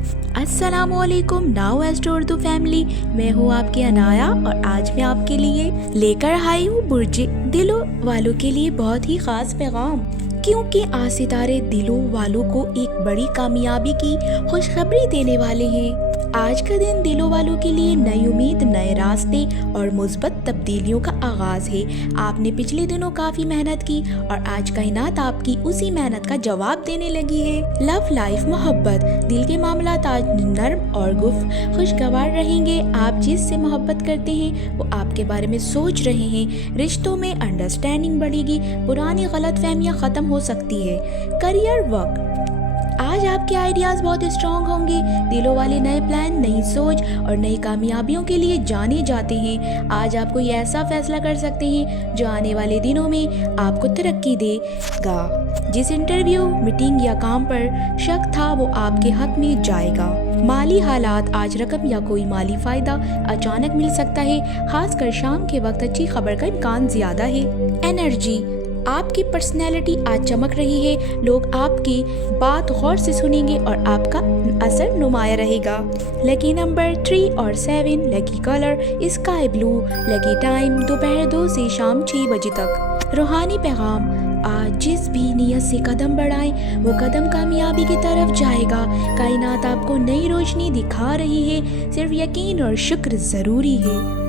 अस्सलाम वालेकुम। Now astro Urdu family, मैं हूँ आपकी अनाया और आज मैं आपके लिए लेकर आई हूँ बुर्ज दिलों वालों के लिए बहुत ही खास पैगाम, क्योंकि आज सितारे दिलों वालों को एक बड़ी कामयाबी की खुशखबरी देने वाले हैं। आज का दिन दिलों वालों के लिए नई उम्मीद, नए रास्ते और मुस्बत तब्दीलियों का आगाज है। आपने पिछले दिनों काफी मेहनत की और आज कायनात आपकी उसी मेहनत का जवाब देने लगी है। लव लाइफ, मोहब्बत, दिल के मामलात आज नर्म और खुशगवार रहेंगे। आप जिससे मोहब्बत करते हैं वो आपके बारे में सोच रहे हैं। रिश्तों में अंडरस्टैंडिंग बढ़ेगी, पुरानी गलतफहमियां खत्म हो सकती है। करियर, वर्क, आज आपके आइडियाज बहुत स्ट्रॉन्ग होंगे। दिलों वाले नए प्लान, नई सोच और नई कामयाबियों के लिए जाने जाते हैं। आज आप कोई ऐसा फैसला कर सकते हैं जो आने वाले दिनों में आपको तरक्की देगा। जिस इंटरव्यू, मीटिंग या काम पर शक था वो आपके हक में जाएगा। माली हालात, आज रकम या कोई माली फायदा अचानक मिल सकता है। खासकर शाम के वक्त अच्छी खबर का इम्कान ज्यादा है। एनर्जी, आपकी पर्सनैलिटी आज चमक रही है। लोग आपकी बात गौर से सुनेंगे और आपका असर नुमाया रहेगा। लकी नंबर 3 और 7, lucky colour sky blue, lucky time दोपहर 2 से शाम 6 बजे तक। रूहानी पैगाम, आज जिस भी नियत से कदम बढ़ाएं वो कदम कामयाबी की तरफ जाएगा। कायनात आपको नई रोशनी दिखा रही है, सिर्फ यकीन और शुक्र जरूरी है।